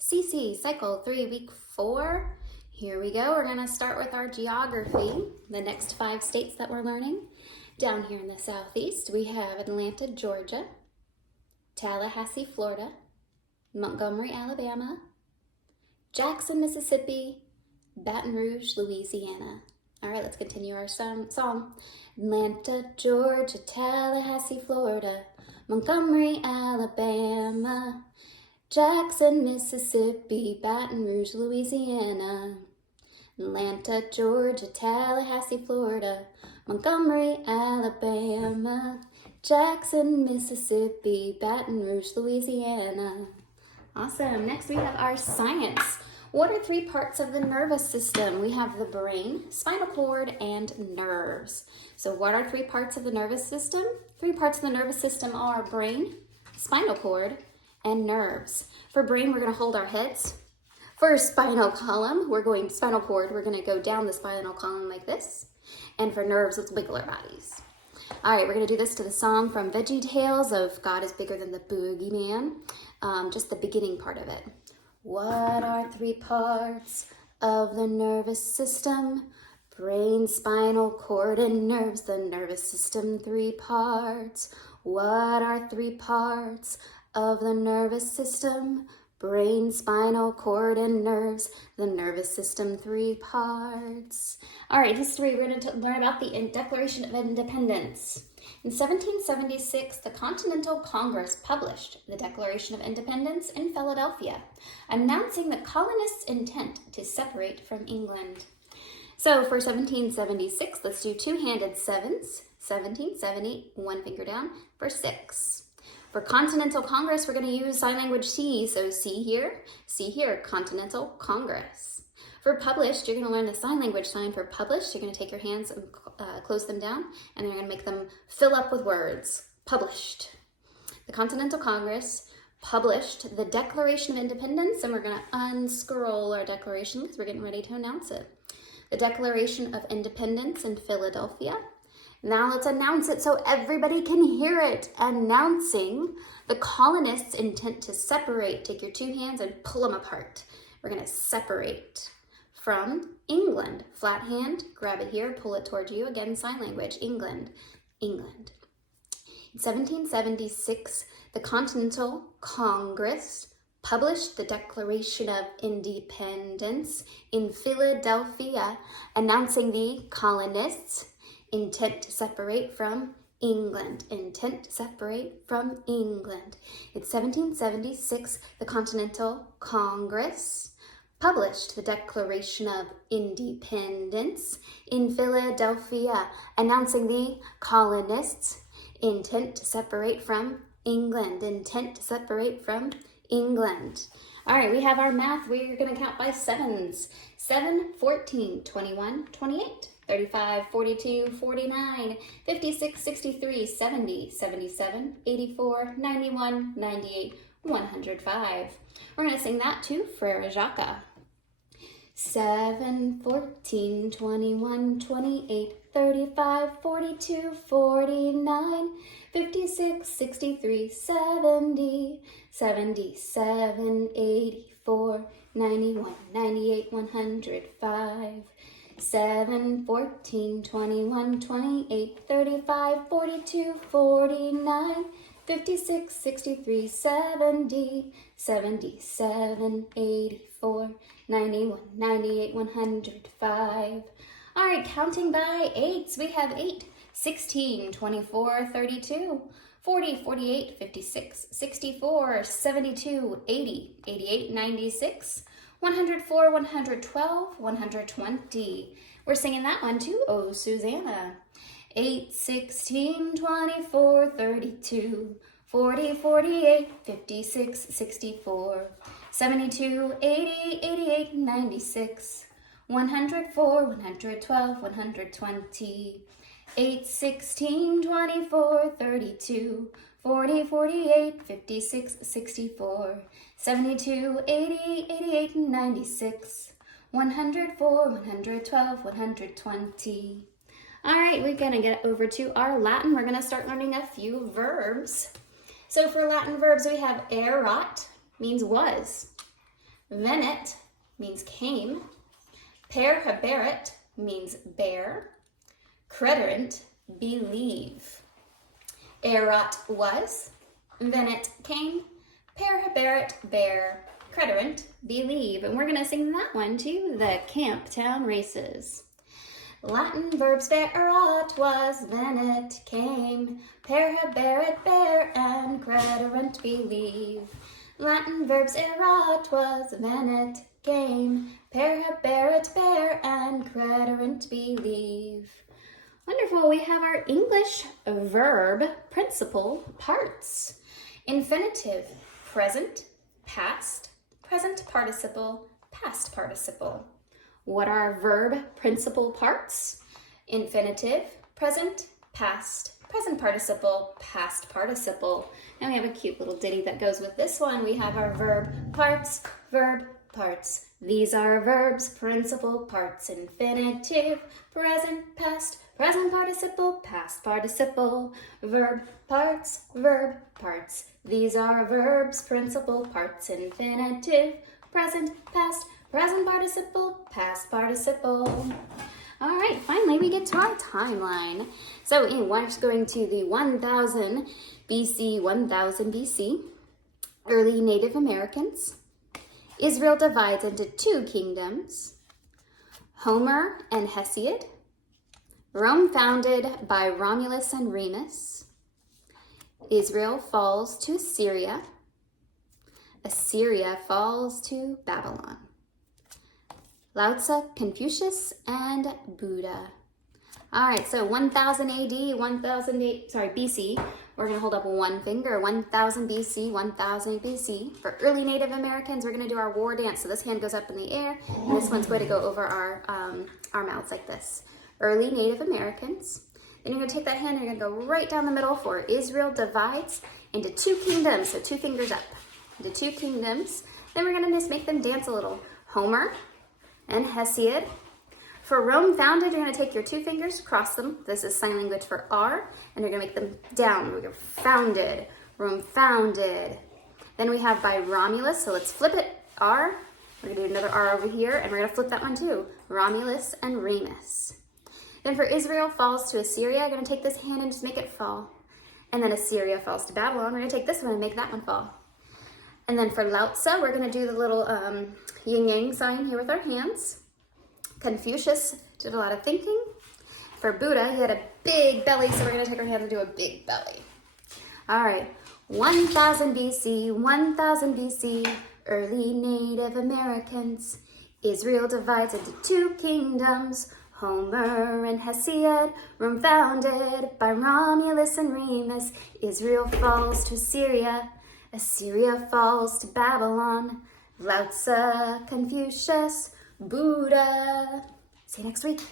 CC, Cycle 3, Week 4. Here we go. We're going to start with our geography, the next 5 states that we're learning. Down here in the southeast, we have Atlanta, Georgia, Tallahassee, Florida, Montgomery, Alabama, Jackson, Mississippi, Baton Rouge, Louisiana. All right, let's continue our song. Atlanta, Georgia, Tallahassee, Florida, Montgomery, Alabama, Jackson, Mississippi, Baton Rouge, Louisiana. Atlanta, Georgia, Tallahassee, Florida, Montgomery, Alabama, Jackson, Mississippi, Baton Rouge, Louisiana. Awesome. Next we have our science. What are 3 parts of the nervous system? We have the brain, spinal cord, and nerves. So what are 3 parts of the nervous system? 3 parts of the nervous system are brain, spinal cord, and nerves. For brain, we're going to hold our heads. For spinal column, spinal cord, we're going to go down the spinal column like this. And for nerves, let's wiggle our bodies. All right, we're going to do this to the song from Veggie Tales of God is Bigger Than the Boogeyman. Just the beginning part of it. What are 3 parts of the nervous system? Brain, spinal cord, and nerves. The nervous system, 3 parts. What are 3 parts of the nervous system? Brain, spinal cord, and nerves. The nervous system, 3 parts. All right, history, we're going to learn about the Declaration of Independence. In 1776, the Continental Congress published the Declaration of Independence in Philadelphia, announcing the colonists' intent to separate from England. So for 1776, let's do 2-handed sevens. 1770, 1 finger down, for 6. For Continental Congress, we're going to use sign language C. So see here, Continental Congress. For published, you're going to learn the sign language sign for published. You're going to take your hands and close them down, and you're going to make them fill up with words. Published. The Continental Congress published the Declaration of Independence, and we're going to unscroll our declaration because we're getting ready to announce it. The Declaration of Independence in Philadelphia. Now let's announce it so everybody can hear it. Announcing the colonists' intent to separate. Take your 2 hands and pull them apart. We're going to separate from England. Flat hand, grab it here, pull it toward you. Again, sign language, England, England. In 1776, the Continental Congress published the Declaration of Independence in Philadelphia, announcing the colonists' intent to separate from England. Intent to separate from England. In 1776, the Continental Congress published the Declaration of Independence in Philadelphia, announcing the colonists' intent to separate from England. Intent to separate from England. All right, we have our math. We're going to count by sevens. 7, 14, 21, 28. 35, 42, 49, 56, 63, 70, 77, 84, 91, 98, 105. We're going to sing that to Frere Jacques. 7, 14, 21, 28, 35, 42, 49, 56, 63, 70, 77, 84, 91, 98, 105. 7, 14, 21, 28, 35, 42, 49, 56, 63, 70, 77, 84, 91, 98, 105. All right, counting by 8s, we have 8, 16, 24, 32, 40, 48, 56, 64, 72, 80, 88, 96, 104, 112, 120. We're singing that one too. Oh, Susanna. 8, 16, 24, 32, 40, 48, 56, 64, 72, 80, 88, 96, 104, 112, 120. 8, 16, 24, 32, 40, 48, 56, 64, 72, 80, 88, 96, 104, 112, 120. All right, we're going to get over to our Latin. We're going to start learning a few verbs. So for Latin verbs, we have erat, means was. Venet means came. Per haberet means bear. Crederant, believe. Erat was. Venet came. Per haberet bear. Crederant, believe. And we're going to sing that one too, the Camptown Races. Latin verbs erat was, venet came, per haberet bear, and crederant believe. Latin verbs erat was, venet came, per haberet bear, and crederant believe. Wonderful, we have our English verb principal parts. Infinitive, present, past, present participle, past participle. What are our verb principal parts? Infinitive, present, past, present participle, past participle. And we have a cute little ditty that goes with this one. We have our verb parts, verb parts. These are verbs principal parts. Infinitive, present, past, present participle, past participle. Verb parts, verb parts. These are verbs principal parts. Infinitive, present, past, present participle, past participle. All right, finally we get to our timeline. So we're going to the 1000 BC, early Native Americans. Israel divides into 2 kingdoms. Homer and Hesiod. Rome founded by Romulus and Remus. Israel falls to Assyria. Assyria falls to Babylon. Lao Tzu, Confucius, and Buddha. All right, so 1000 AD, BC. We're going to hold up one finger. 1000 BC, 1000 BC. For early Native Americans, we're going to do our war dance. So this hand goes up in the air, and this one's going to go over our mouths like this. Early Native Americans. Then you're going to take that hand and you're going to go right down the middle for Israel divides into 2 kingdoms. So 2 fingers up into 2 kingdoms. Then we're going to just make them dance a little. Homer and Hesiod. For Rome founded, you're going to take your 2 fingers, cross them. This is sign language for R, and you're going to make them down. We're going to founded, Rome founded. Then we have by Romulus, so let's flip it, R. We're going to do another R over here, and we're going to flip that one too. Romulus and Remus. Then for Israel falls to Assyria, I'm going to take this hand and just make it fall. And then Assyria falls to Babylon. We're going to take this one and make that one fall. And then for Lao Tzu, we're going to do the little yin-yang sign here with our hands. Confucius did a lot of thinking. For Buddha, he had a big belly, so we're going to take our hand and do a big belly. All right, 1000 BC, early Native Americans. Israel divides into 2 kingdoms. Homer and Hesiod, Rome founded by Romulus and Remus. Israel falls to Assyria. Assyria falls to Babylon. Lao Tzu, Confucius, Buddha. See you next week.